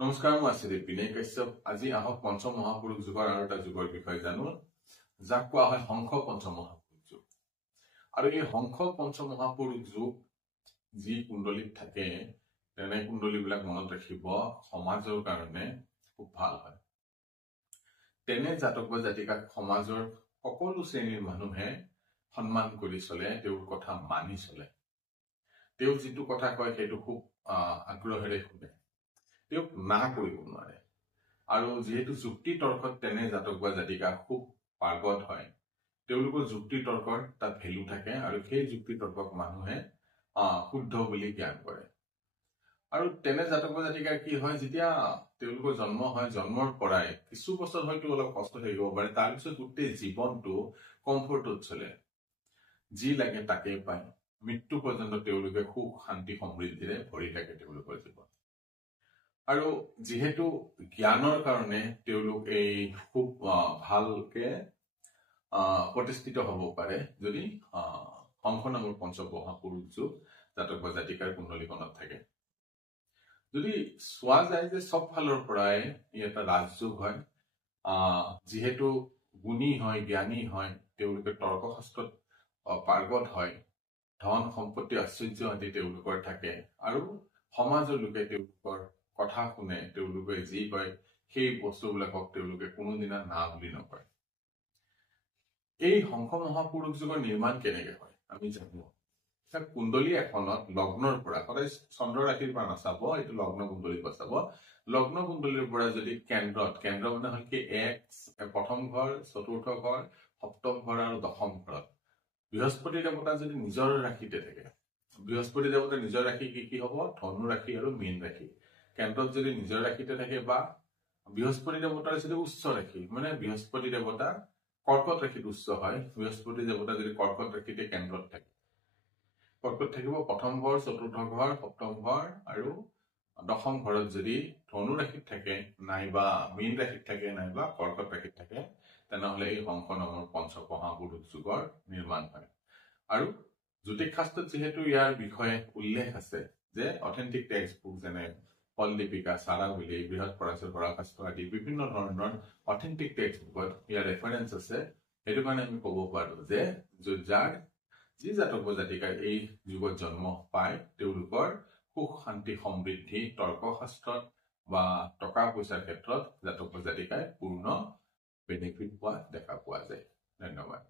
নমস্কাৰ, মই আছিলো বিনয় কাশ্যপ। আজি আহক পঞ্চম মহাপুৰুষ যুগৰ আৰু এটা যুগৰ বিষয়ে জানো, যাক কোৱা হয় শংখ পঞ্চম মহাপুৰুষ যুগ। আৰু এই শংখ পঞ্চম মহাপুৰুষ যুগ যি কুণ্ডলীত থাকে, তেনে কুণ্ডলীবিলাক মনত ৰাখিব সমাজৰ কাৰণে খুব ভাল হয়। তেনে জাতক বা জাতিকাক সমাজৰ সকলো শ্ৰেণীৰ মানুহে সন্মান কৰি চলে, তেওঁৰ কথা মানি চলে। তেওঁ যিটো কথা কয় সেইটো খুব আগ্ৰহেৰে শুনে, তেওঁক না কৰিব নোৱাৰে। আৰু যিহেতু যুক্তি তৰ্কত তেনে জাতক বা জাতিকা খুব পাৰ্গত হয়, তেওঁলোকৰ যুক্তি তৰ্কৰ তাত ভেলু থাকে আৰু সেই যুক্তি তৰ্কক মানুহে শুদ্ধ বুলি জ্ঞান কৰে। আৰু তেনে জাতক বা জাতিকাৰ কি হয়, যেতিয়া তেওঁলোকৰ জন্ম হয়, জন্মৰ পৰাই কিছু বছৰ হয়তো অলপ কষ্ট থাকিব পাৰে, তাৰপিছত গোটেই জীৱনটো কমফৰ্টত চলে, যি লাগে তাকেই পায়। মৃত্যু পৰ্যন্ত তেওঁলোকে সুখ শান্তি সমৃদ্ধিৰে ভৰি থাকে তেওঁলোকৰ জীৱন। আৰু যিহেতু জ্ঞানৰ কাৰণে তেওঁলোক এই খুব ভালকে প্ৰতিষ্ঠিত হ'ব পাৰে, যদি শংখ নামৰ পঞ্চম মহাপুৰুষ যুগ জাতক বা জাতিকাৰ কুণ্ডলীখনত থাকে। যদি চোৱা যায় যে চব ফালৰ পৰাই ই এটা ৰাজযোগ হয়, যিহেতু গুণী হয়, জ্ঞানী হয়, তেওঁলোকে তৰ্কশাস্ত্ৰত পাৰ্গত হয়, ধন সম্পত্তি আশ্চৰ্য আদি তেওঁলোকৰ থাকে, আৰু সমাজৰ লোকে তেওঁলোকৰ কথা শুনে, তেওঁলোকে যি কয় সেই বস্তুবিলাকক তেওঁলোকে কোনোদিনা না বুলি নকয়। এই শংখ মহাপুৰুষ যুগৰ নিৰ্মাণ কেনেকে হয় আমি জানো। কুণ্ডলী এখনত লগ্নৰ পৰা, সদায় চন্দ্ৰ ৰাশিৰ পৰা নাচাব, এইটো লগ্ন কুণ্ডলী পৰা চাব। লগ্ন কুণ্ডলীৰ পৰা যদি কেন্দ্ৰ মানে হল কি প্ৰথম ঘৰ, চতুৰ্থ ঘৰ, সপ্তম ঘৰ আৰু দশম ঘৰত বৃহস্পতি দেৱতা যদি নিজৰ ৰাশিতে থাকে, বৃহস্পতি দেৱতা নিজৰ ৰাশি কি হব, ধনু ৰাশি আৰু মীন ৰাশি। কেন্দ্ৰত যদি নিজৰ ৰাশিতে থাকে, বা বৃহস্পতি দেৱতাৰ যদি উচ্চ ৰাশি, মানে বৃহস্পতি দেৱতা কৰ্কট ৰাশিত উচ্চ হয়, বৃহস্পতি দেৱতা যদি কৰ্কট ৰাশিতে কেন্দ্ৰত থাকে, কৰ্কট থাকিব প্ৰথম ঘৰ, চতুৰ্থ ঘৰ, সপ্তম ঘৰ আৰু দশম ঘৰত যদি ধনু ৰাশিত থাকে, নাইবা মীন ৰাশিত থাকে, নাইবা কৰ্কট ৰাশিত থাকে, তেনেহলে এই শংখ নামৰ পঞ্চম মহাপুৰুষ যুগৰ নিৰ্মাণ হয়। আৰু জ্যোতিষ শাস্ত্ৰত যিহেতু ইয়াৰ বিষয়ে উল্লেখ আছে, যে অথেন্টিক টেক্সট বুক যেনে ফলদীপিকা, চাৰাৱলী, বৃহৎ পৰাশৰ আদি বিভিন্ন ধৰণৰ অথেন্টিক টেক্সট বুকত ইয়াৰ ৰেফাৰেন্স আছে। সেইটো কাৰণে আমি ক'ব পাৰো যে যি জাতক বা জাতিকাই এই যুগত জন্ম পায়, তেওঁলোকৰ সুখ শান্তি সমৃদ্ধি তৰ্কশাস্ত্ৰত বা টকা পইচাৰ ক্ষেত্ৰত জাতক বা জাতিকাই পূৰ্ণ বেনিফিট পোৱা দেখা পোৱা যায়। ধন্যবাদ।